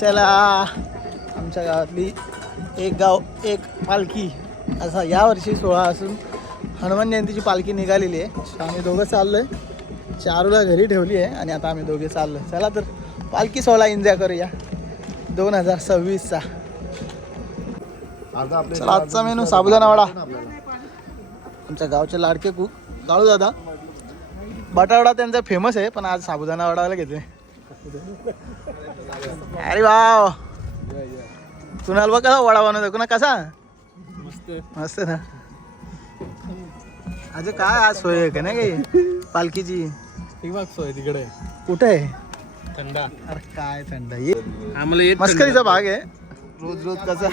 चला आमच्या गावातली एक गाव एक पालखी असा यावर्षी सोहळा असून हनुमान जयंतीची पालखी निघालेली आहे. आम्ही दोघं चाललो आहे. चारूला घरी ठेवली आहे आणि आता आम्ही दोघे चाललो. चला तर पालखी सोहळा एन्जॉय करूया 2026चा. चला आजचा मेनू साबुदाणा वडा. आमच्या गावचे लाडके कुक गाळू दादा. बटावडा त्यांचा फेमस आहे पण आज साबुदाणा वडाला घेतोय. अरे वाव कुणाल बघ कसा वडा बनवतो. कुणा कसा मस्त मस्त ना. अजून काय आज सोय आहे का नाही काही पालखीची. सोय तिकडे कुठे आहे थंडा. अरे काय थंड ये आम्हाला मस्करीचा भाग आहे. रोज रोज कसा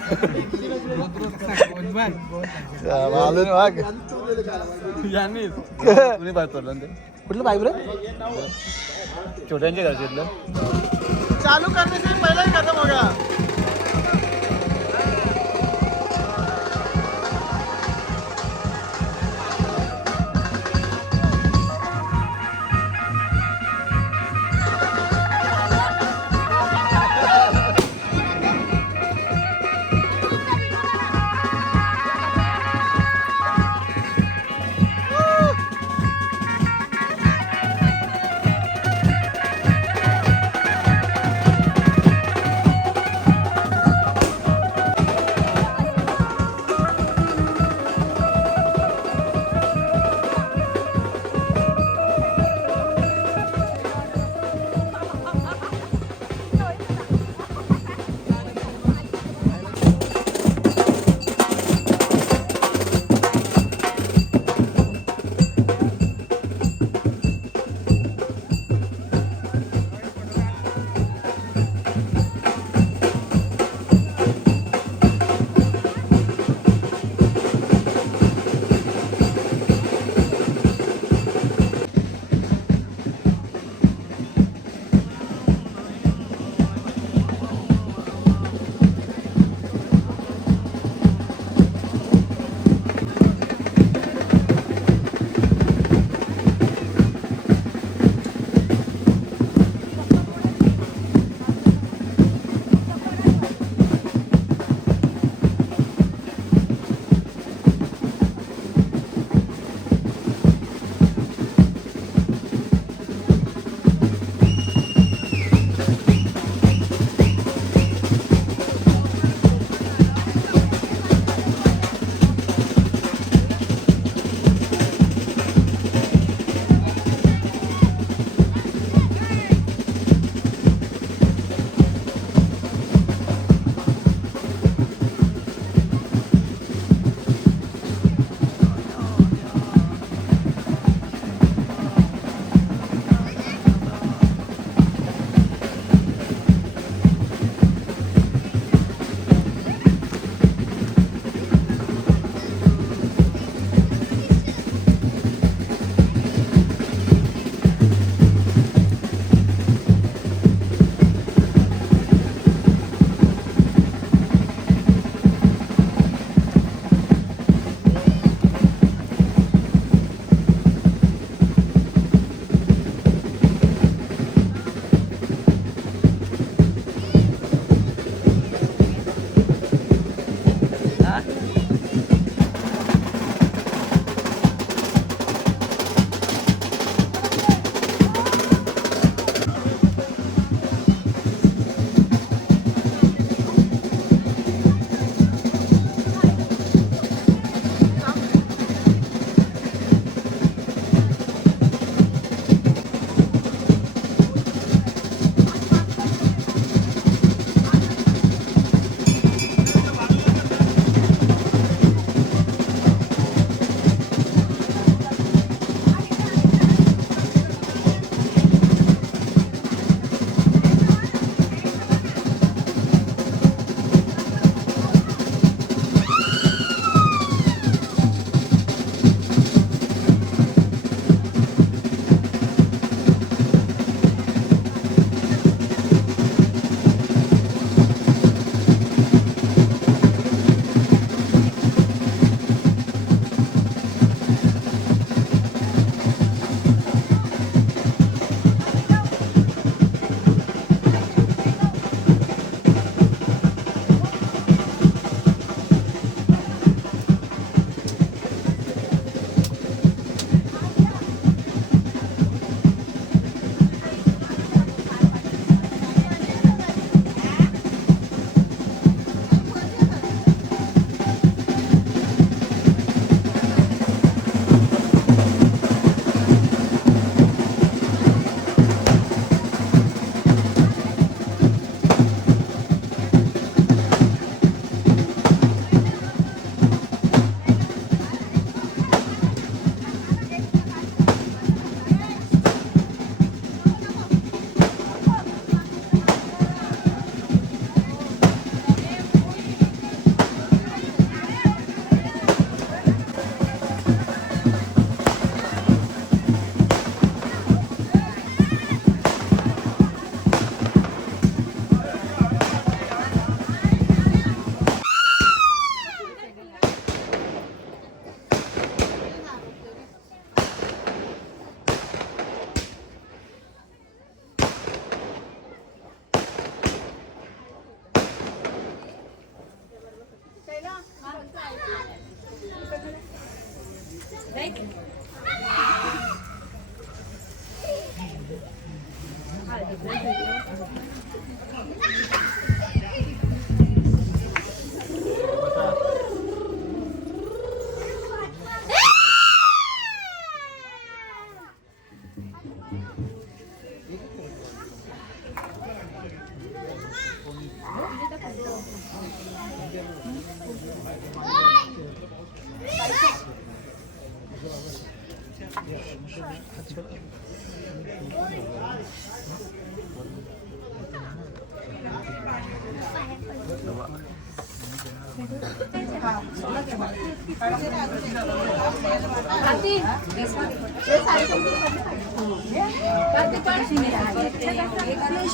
वाजून वाघ कुठलं पाईप रे छोट्यांच्या घरच्यातलं चालू करण्यासाठी पहिलाच खतम हो गया.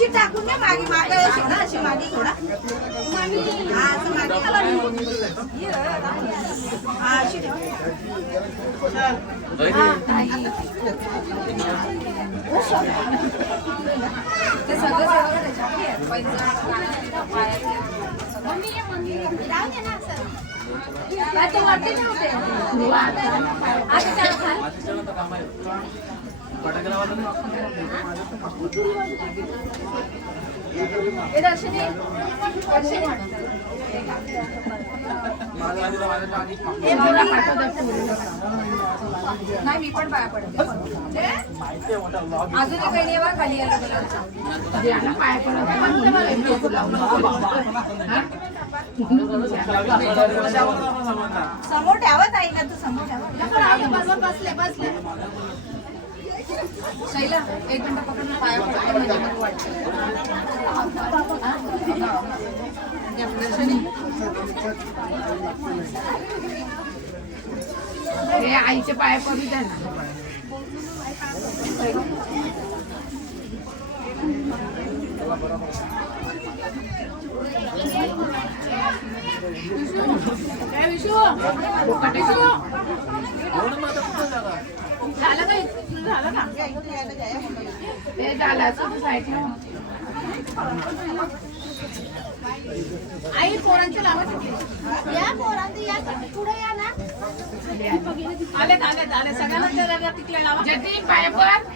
टाकून द्या मागे मागे अशी मागे थोडा नाही मी पण पाया पडते अजून काही नाही बा खाली आलं पाया समोर ठेवत आहे ना तू समोर ठेवा बसले बसले शैला एक मिनिट पकडून पाया पडते म्हणजे मला वाटतं हे आईचे पाया पडू द्या ना झालं का झालं ना ते झालं असं साईडला आई पोरांची लावत या पोरांची या पुढे या ना आले आले आले सगळ्यांना तिकडे लावा जती पाय पड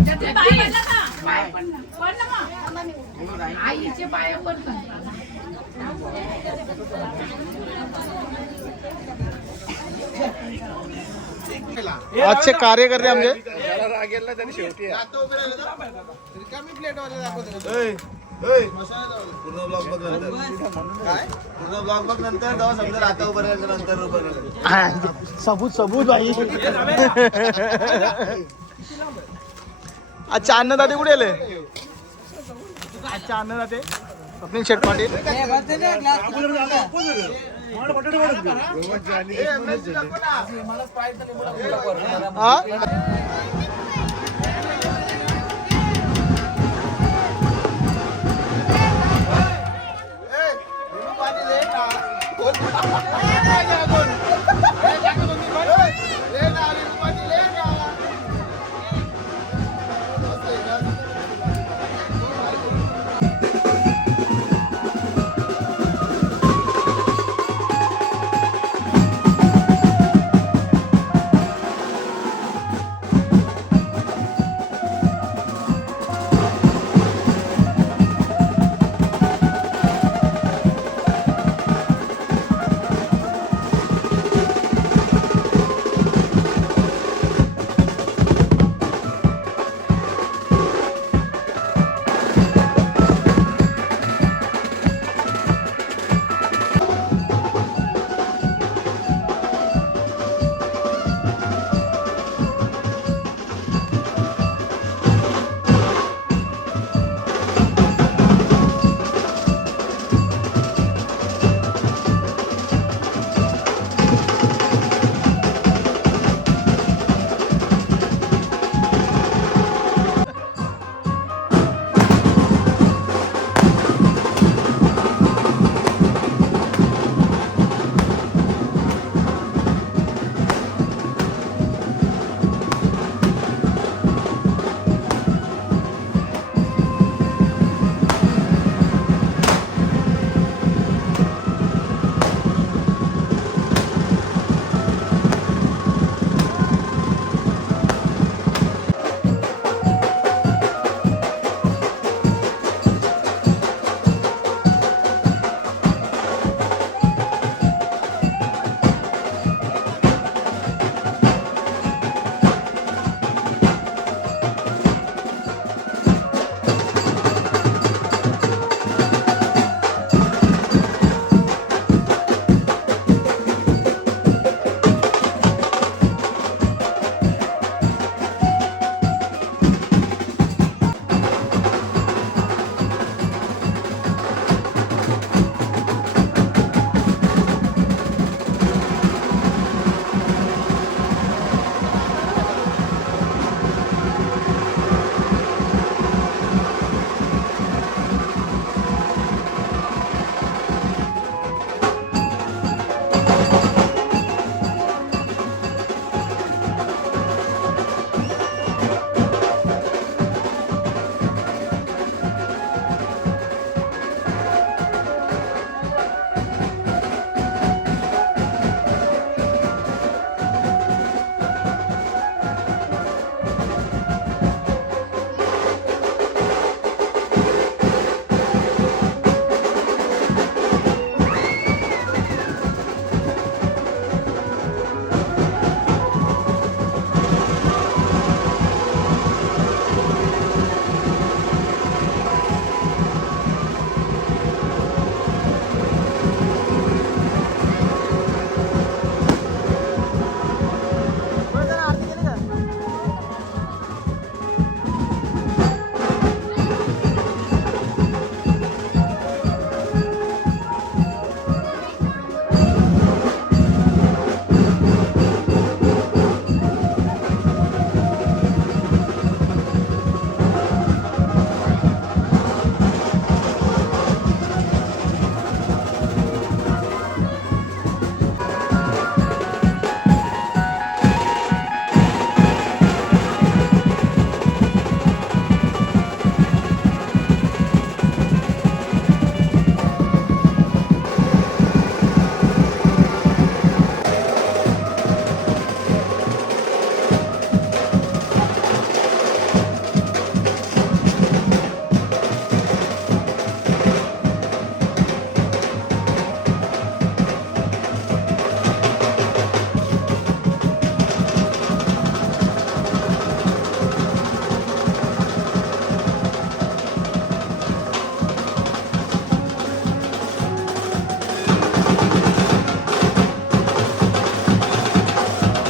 जती पाय पडला ना पाय पड ना मग आईचे पाय पड आजचे कार्यकर्ते आमचे पूर्ण ब्लॉग बघ नंतर तेव्हा समजा आता उभं राहिलं नंतर सबूत भाई आजच्या अन्नदाते कुठे आले आजच्या अन्नदाते स्वप्नील शेठ पाटील हा